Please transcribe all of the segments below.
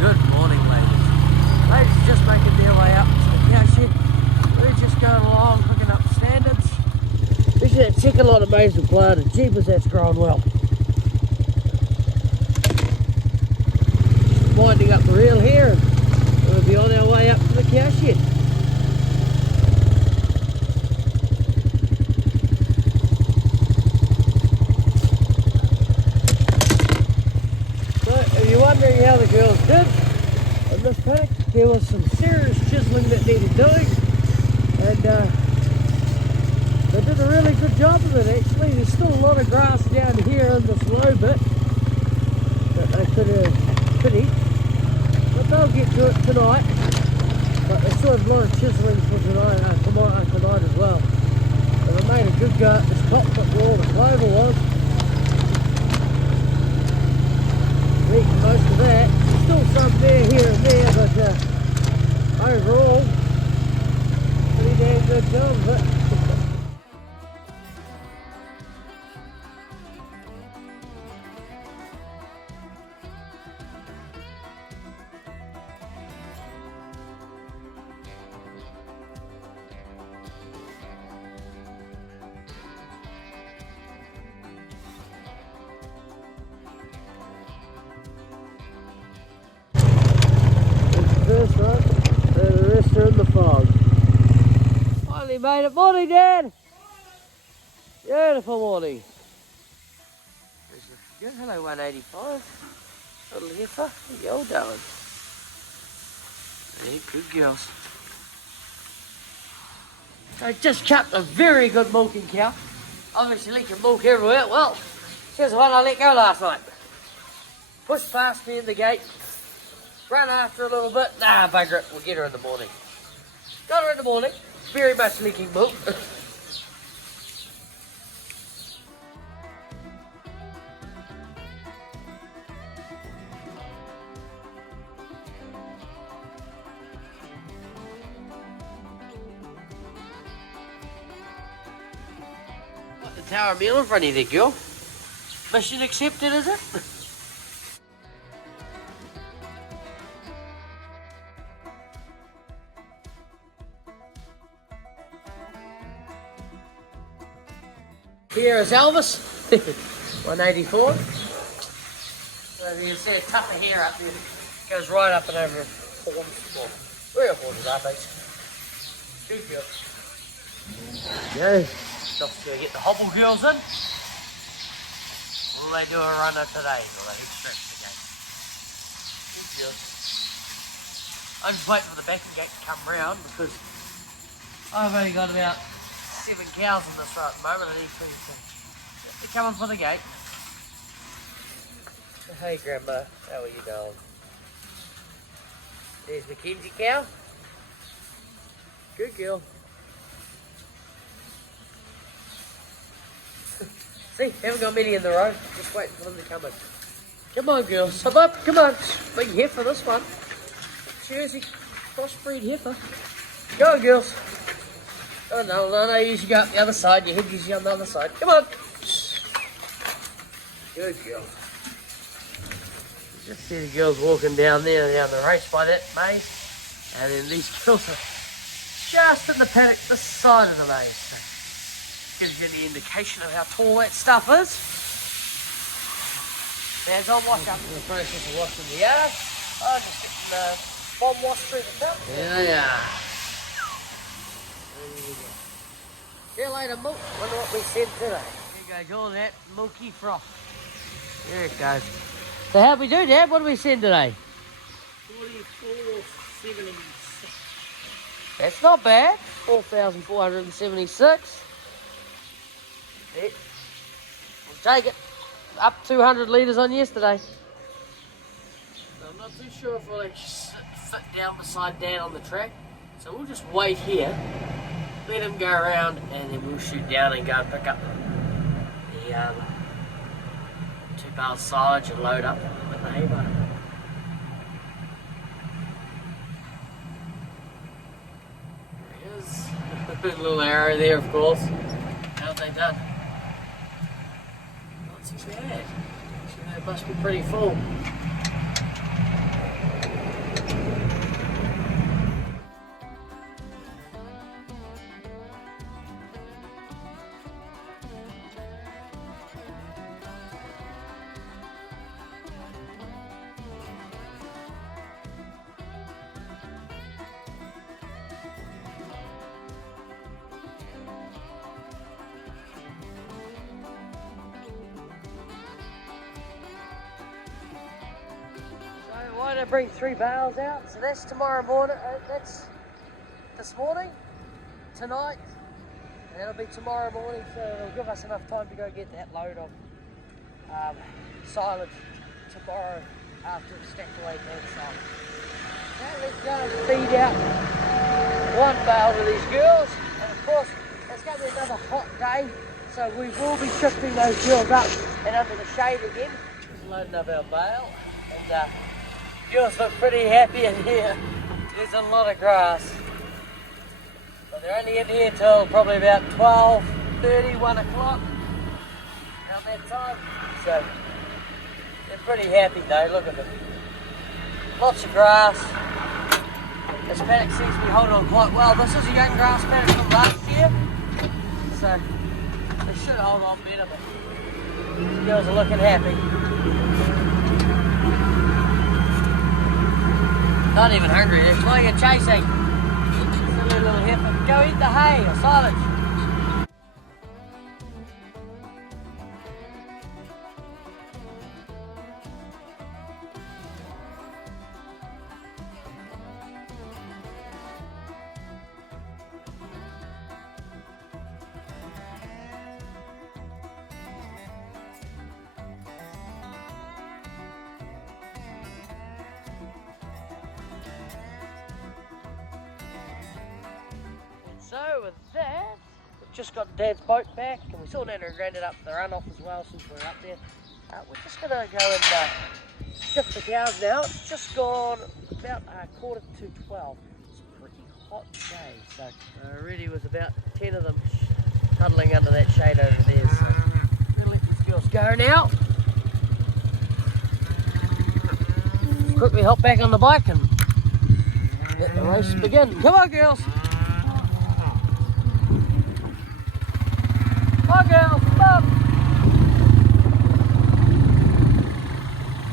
Good morning, ladies. Ladies are just making their way up to the cow shed. We're just going along, picking up standards. This is that second lot of maize we planted. Jeepers, that's grown well. Winding up the reel here, and we'll be on our way up to the cow shed. So, if you're wondering how the girls did in this paddock, there was some serious chiseling that needed doing, and they did a really good job of it actually. There's still a lot of grass down here in this low bit that they could eat, but they'll get to it tonight. But they still have a lot of chiseling for tonight, tonight as well. So they made a good go at this top bit where all the clover was. Eating most of that. There's still some there here and there, but overall, pretty damn good job of it. First one, and the rest are in the fog. Finally made it. Morning, Dad! Beautiful morning. Good. Hello, 185. Little heifer. How you all doing? Hey, good girls. I just kept a very good milking cow. Obviously, let your milk everywhere. Well, here's the one I let go last night. Pushed past me in the gate. Run after a little bit. Nah, bugger it. We'll get her in the morning. Got her in the morning. Very much leaking milk. Got the tower meal in front of you there, girl. Mission accepted, is it? Here is Elvis, 184. So you see a tuft of hair up there, goes right up and over horns. Well, where horns are basically. Good girl. Go. Just to get the hobble girls in. Will they do a runner today? Will they stretch the gate? Good girl. I'm just waiting for the backing gate to come round because I've only got about 7 cows in this right at the moment. I need to they're coming for the gate. Hey Grandma, how are you doing? There's Mackenzie cow. Good girl. See, haven't got many in the row. Just waiting for them to come in. Come on girls, hop up, come on. Big heifer this one. Jersey crossbreed heifer. Go on girls. Oh no, you should go up the other side, your head gives you on the other side. Come on! Good girl. Just see the girls walking down there, down the race by that maze. And then these girls are just in the paddock this side of the maze. Gives you the indication of how tall that stuff is. As I'll wash up in the process of washing the yard, I'll just get the bomb wash through the top. There they are. See you later, milk. Wonder what we sent today. Here goes all that milky froth. There it goes. So how'd we do, Dad? What did we send today? 44.76. That's not bad. 4,476. Yeah. We'll take it. Up 200 litres on yesterday. I'm not too sure if we'll fit down beside Dad on the track. So we'll just wait here. Let him go around and then we'll shoot down and go and pick up the 2 bales silage and load up with the hay bale. There he is. A little arrow there, of course. How've they done? Not too bad. Actually, they must be pretty full. going to bring 3 bales out, so that's tomorrow morning. That's this morning, tonight, and it'll be tomorrow morning, so it'll give us enough time to go get that load of silage tomorrow after it's stacked away that silage. Now let's go and feed out 1 bale to these girls, and of course it's going to be another hot day, so we will be shifting those girls up and under the shade again. Just loading up our bale, and girls look pretty happy in here. There's a lot of grass. But they're only in here till probably about 12:30, 1 o'clock. Around that time. So they're pretty happy though, look at them. Lots of grass. This paddock seems to be holding on quite well. This is a young grass paddock from last year. So they should hold on better, but these girls are looking happy. Not even hungry, that's why you're chasing. Silly little heifer. Go eat the hay or silage. So with that, we've just got Dad's boat back, and we saw Nana and Grandad up the runoff as well since we were up there. We're just going to go and shift the cows now. It's just gone about 11:45. It's a pretty hot day, so already was about 10 of them huddling under that shade over there. So we're going to let these girls go now. Quickly hop back on the bike and let the race begin. Come on, girls! Come on, girls, come on.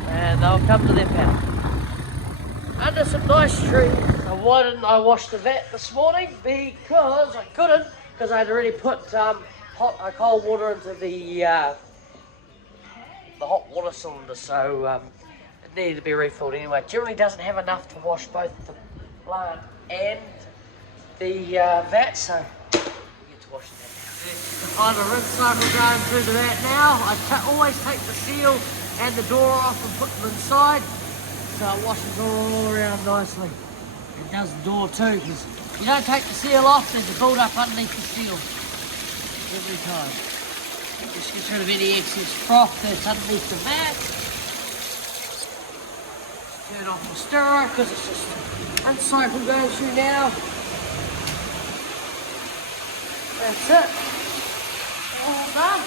And they'll come to their paddock. Under some nice trees. Now, why didn't I wash the vat this morning? Because I couldn't, because I'd already put cold water into the hot water cylinder, so it needed to be refilled anyway. It generally doesn't have enough to wash both the plant and the vat, so we get to wash that. I have a rinse cycle going through the vat now. I always take the seal and the door off and put them inside, so it washes all around nicely. It does the door too, because if you don't take the seal off, there's a build up underneath the seal every time. It just gets rid of any excess froth that's underneath the vat. Turn off the stirrer because it's just rinse cycle going through now. That's it. All done.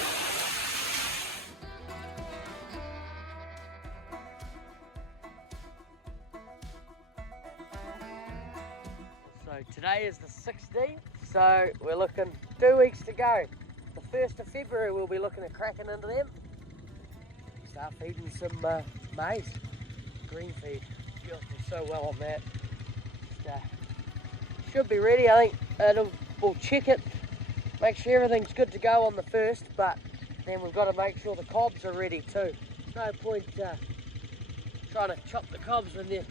So today is the 16th, so we're looking 2 weeks to go. The 1st of February we'll be looking at cracking into them. Start feeding some maize, green feed. Girls do so well on that. Should be ready. I think we'll check it. Make sure everything's good to go on the 1st, but then we've got to make sure the cobs are ready too. No point trying to chop the cobs when they're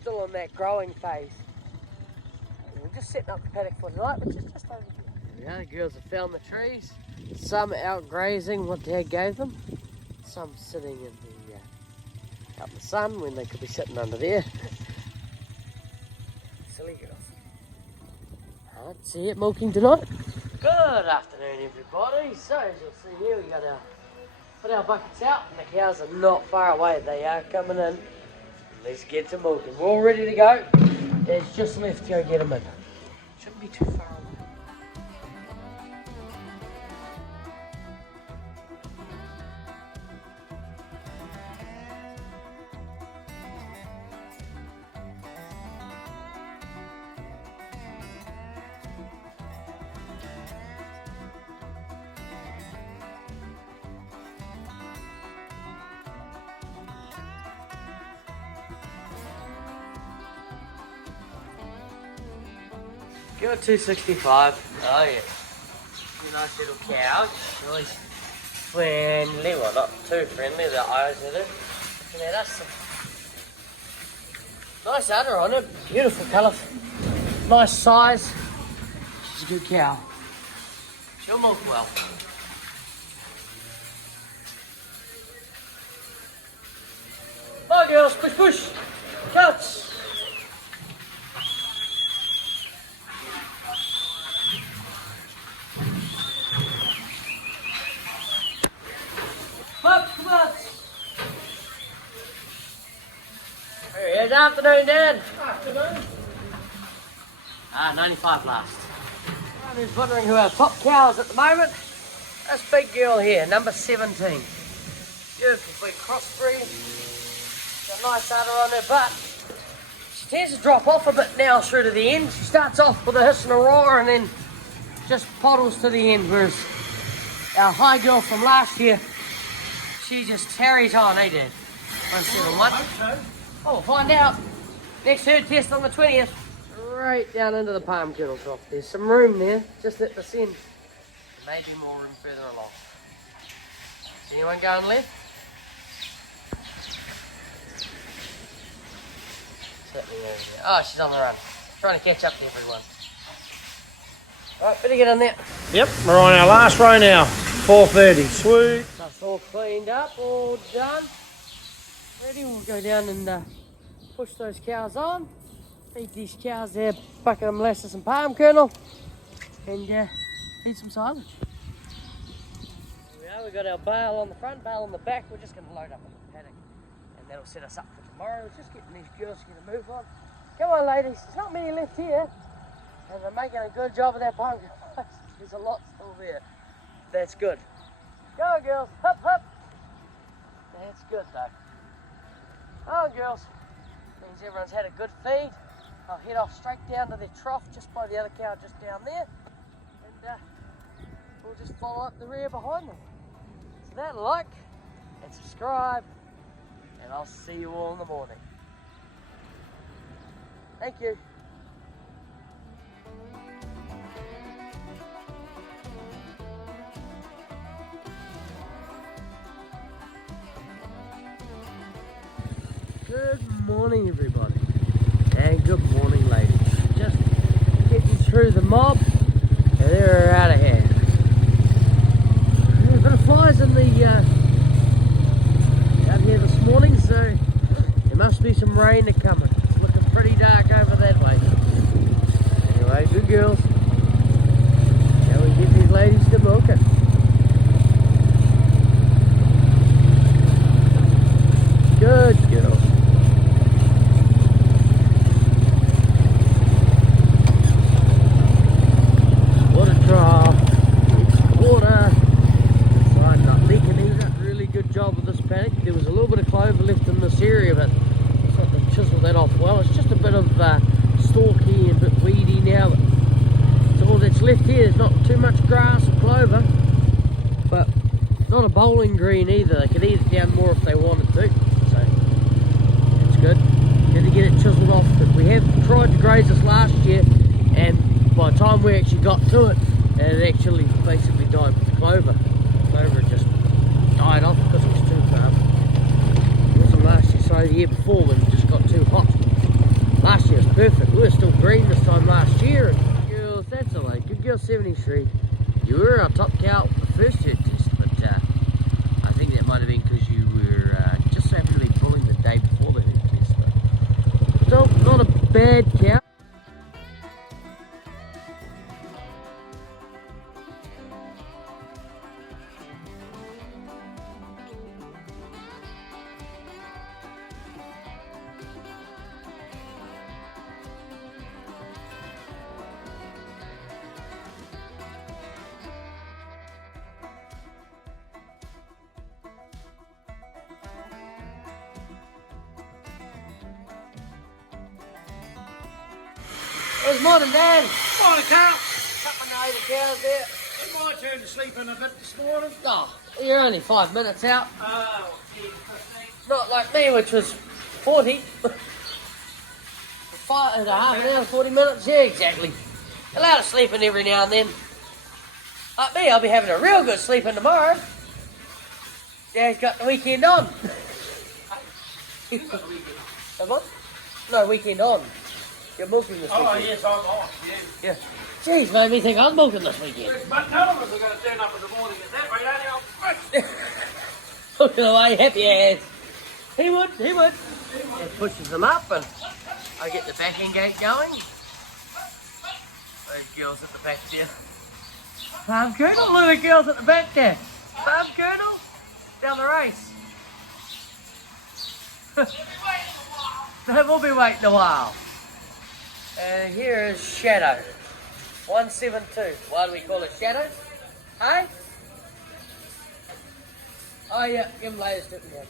still on that growing phase. We're just setting up the paddock for tonight, but just over here. Yeah, the girls have found the trees. Some out grazing what Dad gave them. Some sitting in the out in the sun when they could be sitting under there. Silly girls. See it milking tonight. Good afternoon, everybody. So as you'll see here, we got put our buckets out, and the cows are not far away. They are coming in. Let's get to milking. We're all ready to go. There's just left to go get them in. Shouldn't be too far away. Give it 265. Oh yeah. Nice little cow. Nice friendly. Well, not too friendly. The eyes of it. Looking at us. Nice udder on it, beautiful colour, nice size. She's a good cow. She'll milk well. Bye girls, push push, cuts. Up, come on. Good afternoon, Dad. Afternoon. 95 last. Anyone who's wondering who our top cow is at the moment, this big girl here, number 17. Beautiful big crossbreed. Got a nice udder on her butt. She tends to drop off a bit now through to the end. She starts off with a hiss and a roar and then just poddles to the end, whereas our high girl from last year, she just carries on, eh, Dad? 171. I hope so. Oh, we'll find out. Next herd test on the 20th. Right down into the palm kennel trough. There's some room there, just at this end. There may be more room further along. Anyone going left? Certainly over there. Oh, she's on the run. Trying to catch up to everyone. Right, better get in there. Yep, we're on our last row now. 4:30. Sweet. That's all cleaned up, all done. Ready, we'll go down and push those cows on. Feed these cows there, bucket of molasses and palm kernel, and feed some silage. Here we are, we've got our bale on the front, bale on the back. We're just going to load up in the paddock, and that'll set us up for tomorrow. We're just getting these girls to get a move on. Come on, ladies, there's not many left here, and they're making a good job of that palm kernel. There's a lot still there. That's good. Go, girls, hop, hop. That's good, though. Oh, girls, means everyone's had a good feed. I'll head off straight down to their trough just by the other cow just down there, and we'll just follow up the rear behind them. So that like and subscribe, and I'll see you all in the morning. Thank you. Good morning, everybody, and good morning, ladies. Just getting through the mob, and they're out of hand. There's a bit of flies in the out here this morning, so there must be some rain to come. It's looking pretty dark over that way. Anyway, good girls. Now we get these ladies to milk it. Good girls. Job of this paddock. There was a little bit of clover left in this area, but I thought to chisel that off well. It's just a bit of stalky and a bit weedy now, but so all that's left here is not too much grass or clover, but not a bowling green either. They could eat it down more if they wanted to, so that's good. Had to get it chiseled off because we have tried to graze this last year, and by the time we actually got to it, it actually basically died with the clover. Clover just died off because it was too fast. It wasn't last year, so the year before when it just got too hot. Last year was perfect. We were still green this time last year. And girls, that's all right. Good girl 73. You were our top cow at the first herd test, but I think that might have been because you were just so happy to be pulling the day before the herd test. But still, not a bad cow. There's Mum and Dad. Morning, Carl. Couple of native cows there. It's my turn to sleep in a bit this morning. Oh, you're only 5 minutes out. Oh, Not like me, which was 40. 5.5 an hour, 40 minutes. Yeah, exactly. Allowed to sleep in every now and then. Like me, I'll be having a real good sleep in tomorrow. Dad's got the weekend on. Come on. No, weekend on. You're milking this weekend. Oh, yes, I'm on. Yeah. Jeez, made me think I was milking this weekend. But none of us are going to turn up in the morning at that rate, aren't you? Looking away, happy ass. He would. It pushes them up and I get the backing gate going. Those girls at the back there. Farm Colonel, look at girls at the back there. Farm Colonel, down the race. They will be waiting a while. And here is Shadow. 172. Why do we call it Shadow? Hey? Oh yeah, give him latest it now.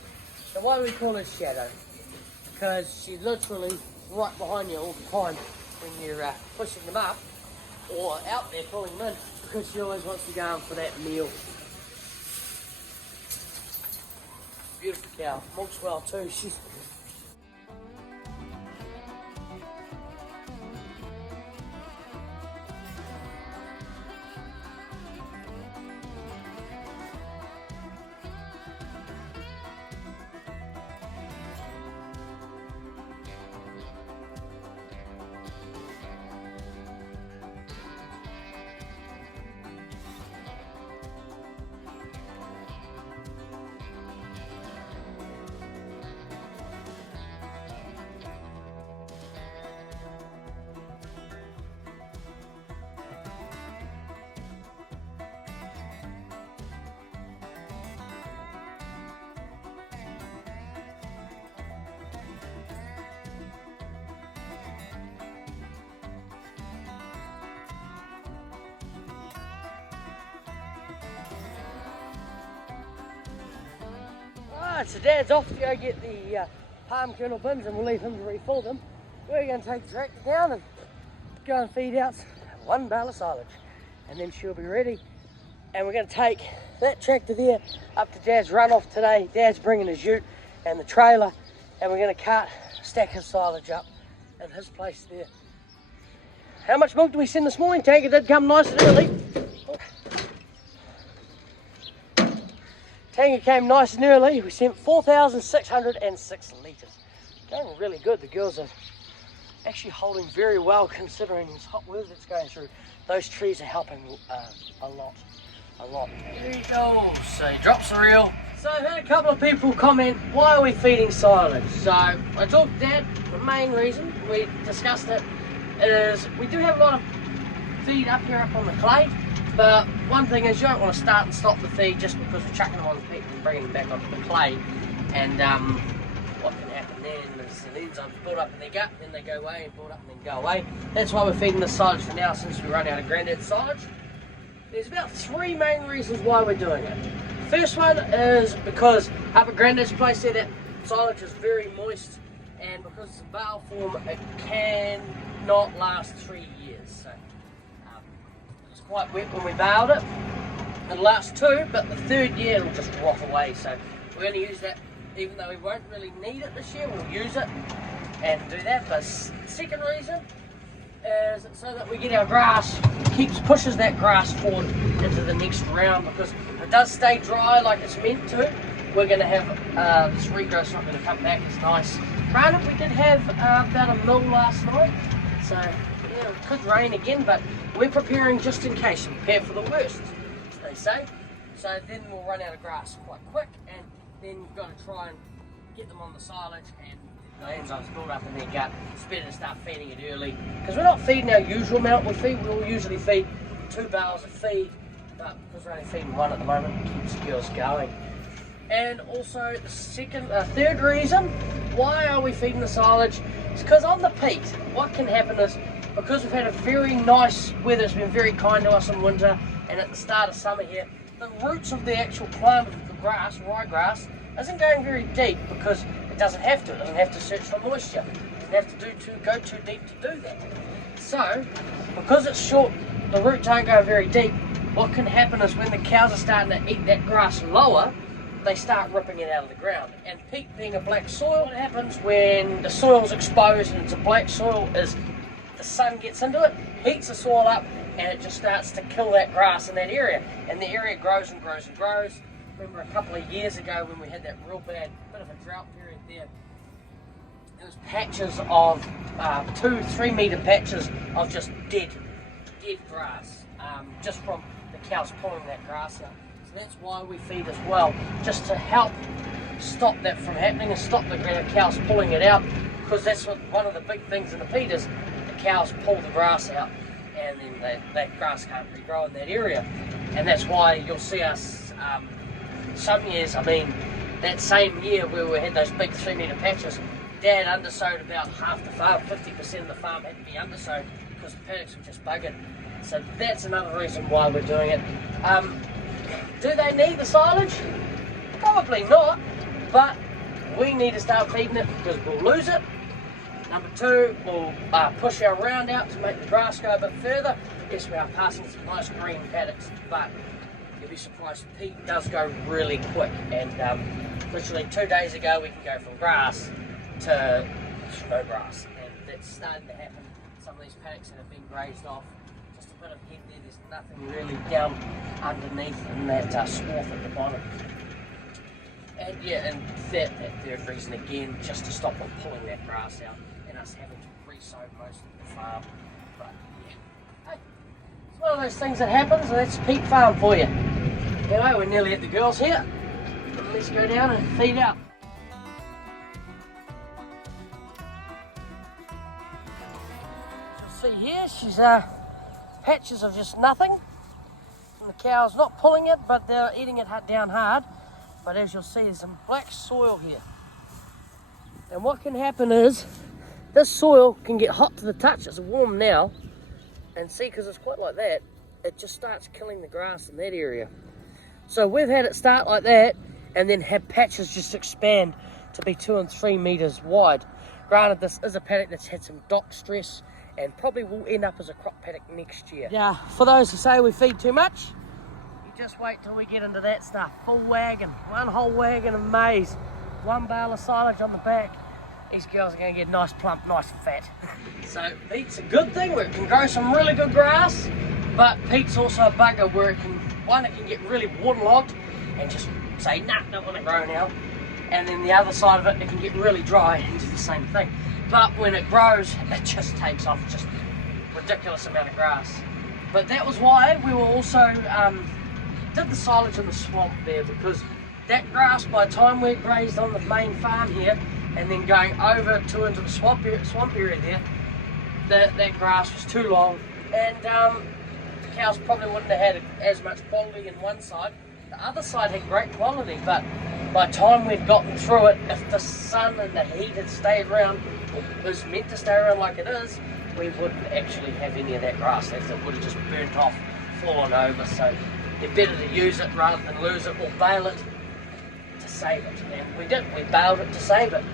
So why do we call her Shadow? Because she's literally right behind you all the time when you're pushing them up or out there pulling them in, because she always wants to go in for that meal. Beautiful cow, milks well too. She's Right, so Dad's off to go get the palm kernel bins and we'll leave him to refill them. We're going to take the tractor down and go and feed out one bale of silage and then she'll be ready. And we're going to take that tractor there up to Dad's runoff today. Dad's bringing his ute and the trailer and we're going to cart, stack his silage up in his place there. How much milk did we send this morning? Tanker did come nice and early. Tanker came nice and early. We sent 4,606 litres. Going really good. The girls are actually holding very well considering this hot weather that's going through. Those trees are helping a lot. There he goes. So he drops the reel. So I've had a couple of people comment, why are we feeding silage? So I talked to Dad. The main reason, we discussed it, is we do have a lot of feed up here up on the clay. But one thing is you don't want to start and stop the feed just because we're chucking them on the peat and bringing them back onto the clay. And what can happen then is the enzymes build up in their gut, then they go away and build up and then go away. That's why we're feeding the silage for now since we run out of Grandad silage. There's about three main reasons why we're doing it. First one is because up at Grandad's place there, that silage is very moist, and because it's a bale form, it cannot last 3 years. So it's quite wet when we baled it. It'll last 2, but the 3rd year it'll just rot away. So we're going to use that, even though we won't really need it this year, we'll use it and do that. But second reason is so that we get our grass, pushes that grass forward into the next round, because if it does stay dry like it's meant to, we're going to have this regrowth's not going to come back as nice. Granted, we did have about 1 mil last night, so yeah, it could rain again, but we're preparing just in case, and prepare for the worst, they say. So then we'll run out of grass quite quick, and then we've got to try and get them on the silage, and the enzymes build up in their gut. It's better to start feeding it early, because we're not feeding our usual amount we feed. We'll usually feed 2 bales of feed, but because we're only feeding 1 at the moment, it keeps the girls going. And also the third reason why are we feeding the silage is because on the peat, what can happen is, because we've had a very nice weather, it's been very kind to us in winter, and at the start of summer here, the roots of the actual plant of the grass, ryegrass, isn't going very deep, because it doesn't have to. It doesn't have to search for moisture. It doesn't have to go too deep to do that. So, because it's short, the roots aren't going very deep, what can happen is when the cows are starting to eat that grass lower, they start ripping it out of the ground. And peat being a black soil, what happens when the soil's exposed and it's a black soil is the sun gets into it, heats the soil up, and it just starts to kill that grass in that area. And the area grows and grows and grows. Remember a couple of years ago when we had that real bad bit of a drought period there, there's patches of 2-3 metre patches of just dead grass, just from the cows pulling that grass out. So that's why we feed as well, just to help stop that from happening and stop the cows pulling it out, because that's one of the big things in the peat is the cows pull the grass out, and then that grass can't regrow in that area. And that's why you'll see us some years, I mean that same year where we had those big 3 metre patches, Dad undersowed about half the farm, 50% of the farm had to be undersowed because the paddocks were just buggered. So that's another reason why we're doing it. Do they need the silage? Probably not, but we need to start feeding it because we'll lose it. Number 2, we'll push our round out to make the grass go a bit further. Yes, we are passing some nice green paddocks, but you'll be surprised, peat does go really quick. And literally 2 days ago, we can go from grass to no grass, and that's starting to happen. Some of these paddocks that have been grazed off, just a bit of head there, there's nothing really down underneath in that swath at the bottom. And yeah, and that third reason again, just to stop them pulling that grass out and us having to re-sow most of the farm. But yeah, hey, it's one of those things that happens, and that's peat farm for you. Anyway, we're nearly at the girls here. Let's go down and feed out. See here, she's patches of just nothing, and the cows not pulling it, but they're eating it down hard. But as you'll see, there's some black soil here, and what can happen is this soil can get hot to the touch. It's warm now, and see, because it's quite like that, it just starts killing the grass in that area. So we've had it start like that and then have patches just expand to be 2 and 3 metres wide. Granted, this is a paddock that's had some dock stress and probably will end up as a crop paddock next year. Yeah, for those who say we feed too much, you just wait till we get into that stuff. Full wagon, 1 whole wagon of maize, 1 bale of silage on the back. These girls are going to get nice plump, nice and fat. So peat's a good thing where it can grow some really good grass, but peat's also a bugger where it can get really waterlogged and just say, nah, don't want to grow now. And then the other side of it, it can get really dry and do the same thing. But when it grows, it just takes off just ridiculous amount of grass. But that was why we were also did the silage in the swamp there, because that grass, by the time we grazed on the main farm here and then going over to into the swamp area there, that grass was too long, and the cows probably wouldn't have had as much quality in one side. The other side had great quality, but by the time we'd gotten through it, if the sun and the heat had stayed around, it was meant to stay around like it is, we wouldn't actually have any of that grass. It would have just burnt off, fallen over. So it's better to use it rather than lose it, or bale it to save it. And we did, we baled it to save it.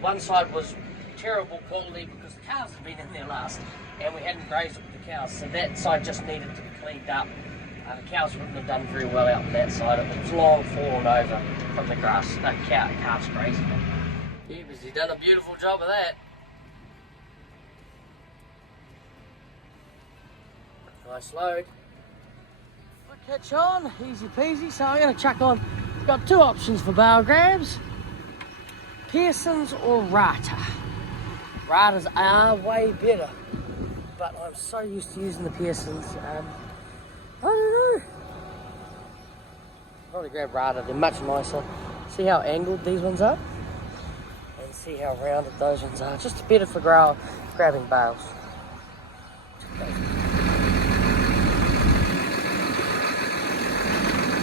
One side was terrible quality because the cows had been in there last and we hadn't grazed it with the cows, so that side just needed to be cleaned up. The cows wouldn't have done very well out on that side. It was long fallen over from the grass, calves grazing it. Yeah, because he's done a beautiful job of that. Nice load. Quick catch on, easy peasy. So I'm going to chuck on, got 2 options for bale grabs. Pearson's or Rata. Ratas are way better, but I'm so used to using the Pearson's. I don't know. Probably grab Rata, they're much nicer. See how angled these ones are? And see how rounded those ones are. Just better for grabbing bales.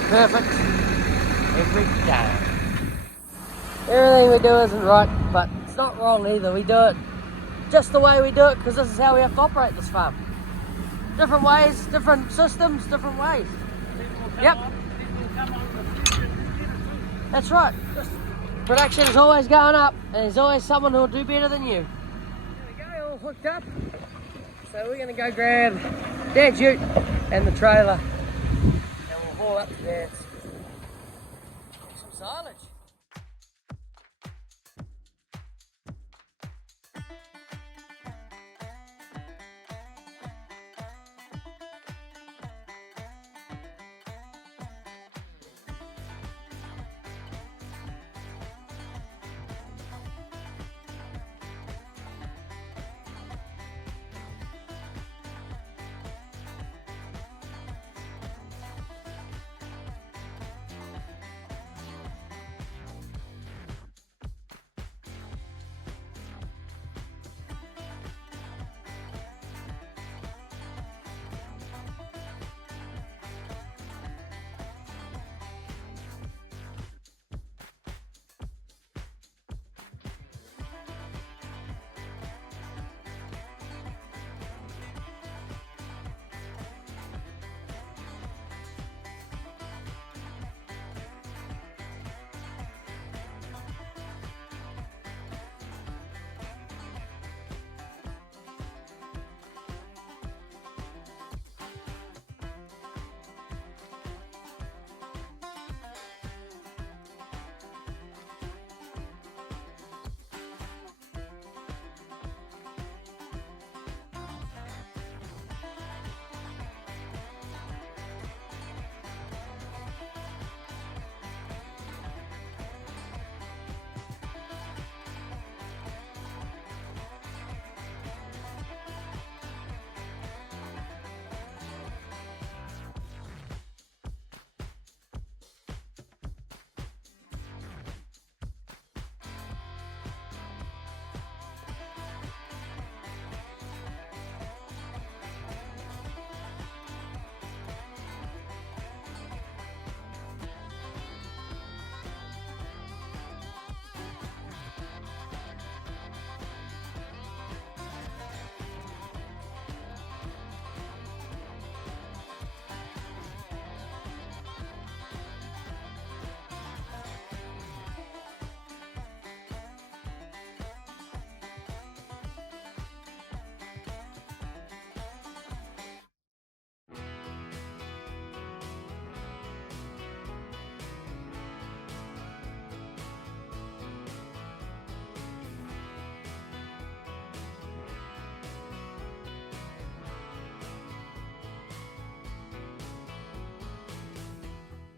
Perfect. Every time. Everything we do isn't right, but it's not wrong either. We do it just the way we do it because this is how we have to operate this farm. Different ways, different systems, different ways. Yep. That's right. Production is always going up, and there's always someone who'll do better than you. There we go, all hooked up. So we're going to go grab Dad's ute and the trailer, and we'll haul up to Dad's. Some silage.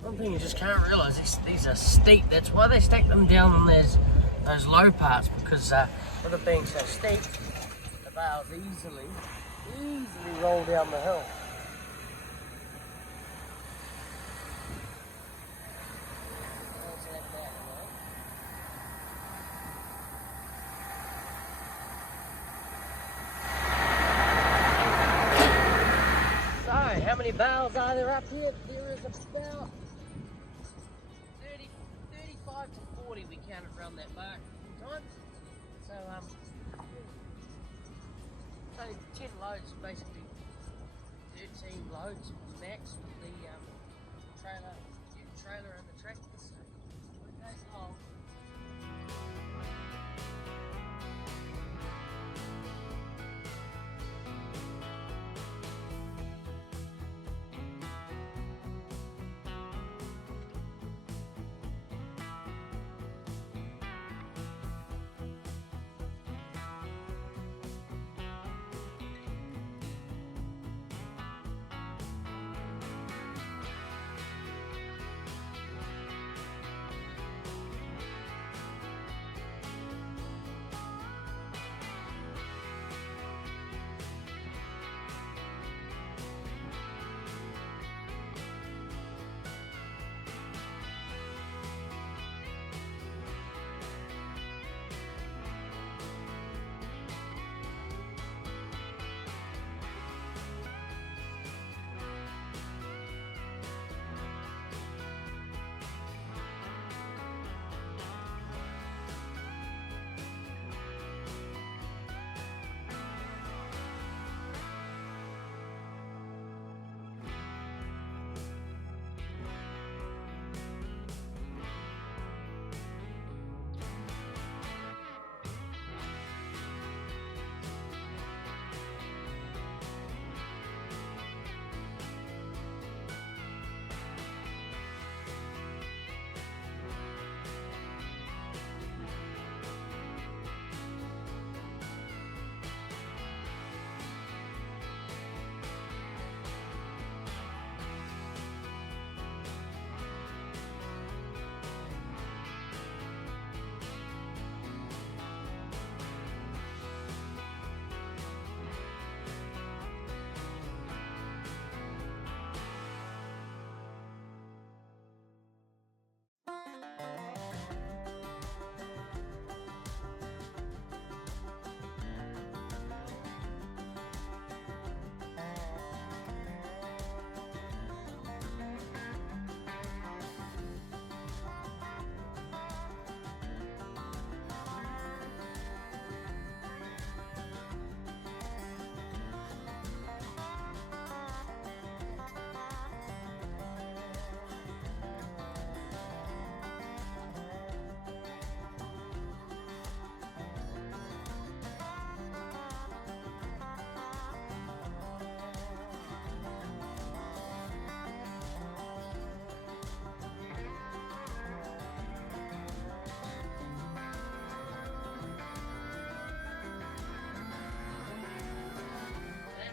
One thing you just can't realise, these are steep. That's why they stack them down on those low parts, because with it being so steep, the bales easily roll down the hill. So, how many bales are there up here? There is about 35 to 40 we counted around that mark times. So, so 10 loads, basically 13 loads max with the trailer and the tractor. So it goes long.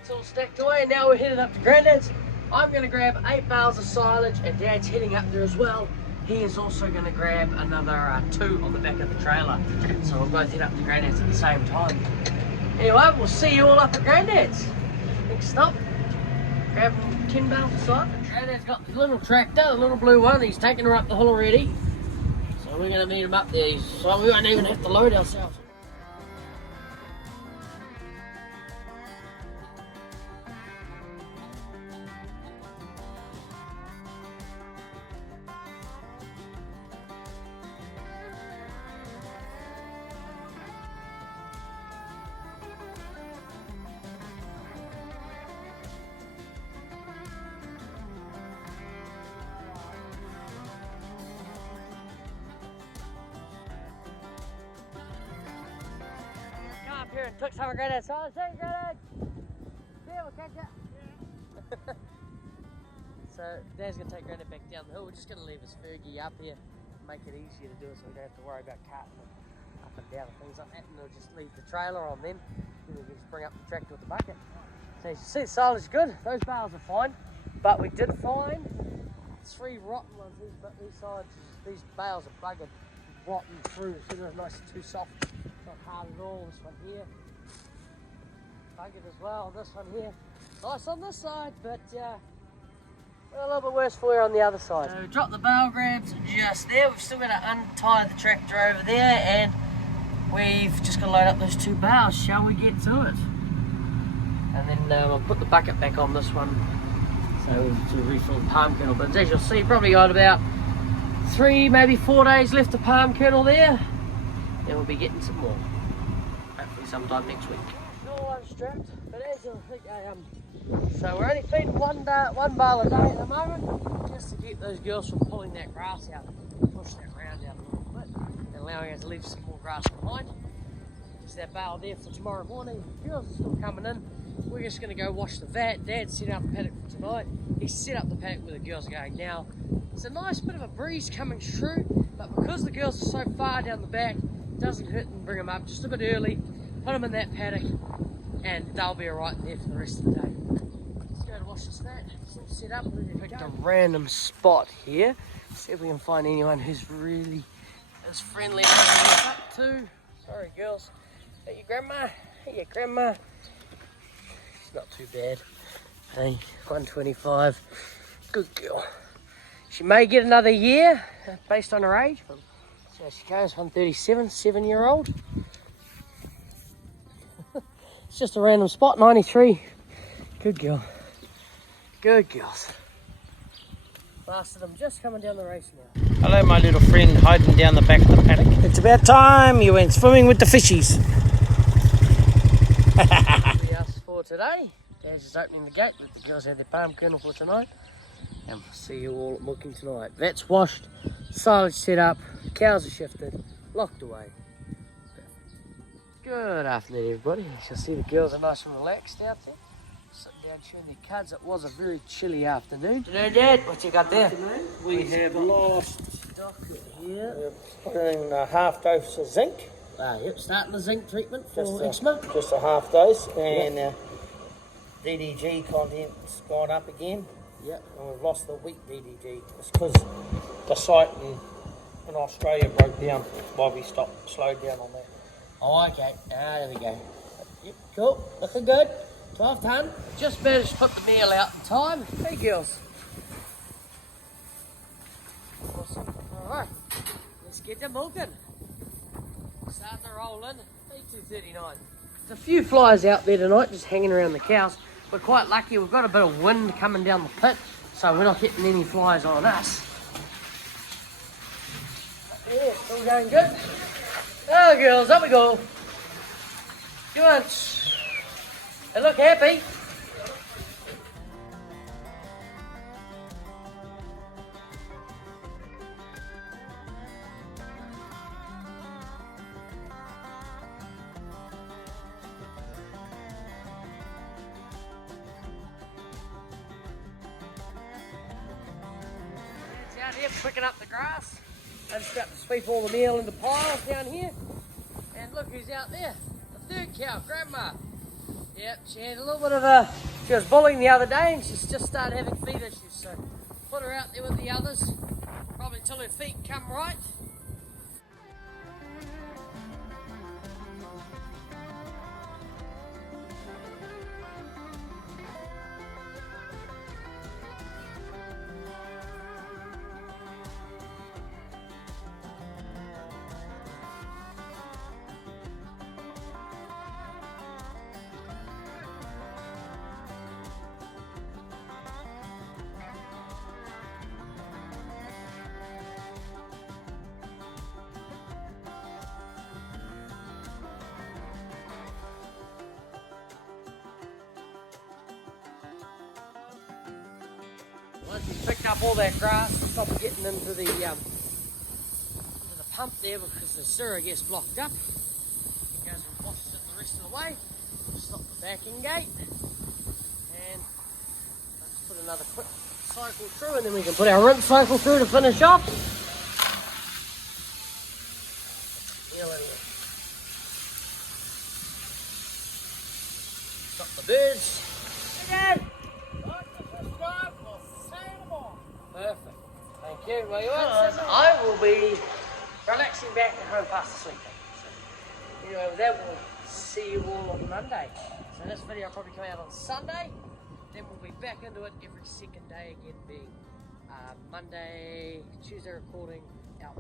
It's all stacked away. Now we're headed up to Grandad's. I'm going to grab 8 bales of silage, and Dad's heading up there as well. He is also going to grab another 2 on the back of the trailer. So we'll both head up to Grandad's at the same time. Anyway, we'll see you all up at Grandad's. Next stop, grab 10 bales of silage. Grandad's got the little tractor, the little blue one. He's taking her up the hill already. So we're going to meet him up there. So we won't even have to load ourselves. Here and took some of Grandad's silage. Hey, Grandad! Yeah, we'll catch ya. Yeah. So, Dad's going to take Grandad back down the hill. We're just going to leave his Fergie up here, make it easier to do it so we don't have to worry about carting it up and down and things like that. And we'll just leave the trailer on them. Then we can just bring up the tractor with the bucket. So, you see the silage is good. Those bales are fine. But we did find 3 rotten ones. These sides, these bales are buggered, rotten through. So they're nice and too soft. Not hard at all. This one here, buggered as well. This one here, nice on this side, but a little bit worse for you on the other side. So drop the bale grabs just there. We've still got to untie the tractor over there, and we've just got to load up those 2 bales. Shall we get to it? And then I'll put the bucket back on this one, so to refill the palm kernel. But as you'll see, probably got about 3, maybe 4 days left of palm kernel there, and we'll be getting some more. Hopefully sometime next week. All unstrapped, but as you'll think, so we're only feeding one bale a day at the moment, just to keep those girls from pulling that grass out, push that ground out a little bit, and allowing us to leave some more grass behind. Just that bale there for tomorrow morning. The girls are still coming in. We're just going to go wash the vat. Dad's set up the paddock for tonight. He's set up the paddock where the girls are going now. It's a nice bit of a breeze coming through, but because the girls are so far down the back, it doesn't hurt and bring them up just a bit early, put them in that paddock, and they'll be alright there for the rest of the day. Let's go to wash this vat. It's all set up. We've picked a random spot here. See if we can find anyone who's really as friendly as we up to. Sorry girls. Hey, your grandma. Hey, your grandma. Not too bad. Hey, 125. Good girl. She may get another year based on her age. But so she goes, 137, 7-year-old. It's just a random spot, 93. Good girl. Good girls. Last of them just coming down the race now. Hello, my little friend hiding down the back of the paddock. It's about time you went swimming with the fishies. For today, Dad's just opening the gate. Let the girls have their palm kernel for tonight, and we'll see you all at Mooking tonight. Vat's washed, silage set up, cows are shifted, locked away. Good afternoon, everybody. As you'll see, the girls are nice and relaxed out there, sitting down chewing their cuds. It was a very chilly afternoon. Dad, what you got there? We have lost here. putting a half dose of zinc. Yep, starting the zinc treatment for eczema. Just a half dose, and DDG content's gone up again. Yep. And we've lost the wheat DDG. It's because the site in Australia broke down while we slowed down on that. Oh, okay. There we go. Yep, cool. Looking good. 12 ton. Just managed to put the meal out in time. Hey, girls. Awesome. All right. Let's get to milking. Starting to roll in. 2:39. There's a few flies out there tonight, just hanging around the cows. We're quite lucky. We've got a bit of wind coming down the pit, so we're not getting any flies on us. Yeah, still going good. Oh, girls, up we go. Good. They look happy. Out here picking up the grass. I'm just about to sweep all the meal into piles down here. And look who's out there. The third cow, Grandma. Yep, she had a little bit of she was bullying the other day and she's just started having feet issues. So put her out there with the others, probably till her feet come right. Once we've picked up all that grass, we'll stop getting into the pump there because the sewer gets blocked up. It goes and washes it the rest of the way. We'll stop the backing gate and I'll just put another quick cycle through and then we can put our rinse cycle through to finish off. Stop the birds. Hey, Dad! Like to subscribe, we'll see you tomorrow. Perfect. Yeah, well, you want I will be relaxing back at home fast asleep. So, anyway, with that, we'll see you all on Monday. So this video will probably come out on Sunday. Then we'll be back into it every second day again, being Monday, Tuesday recording, out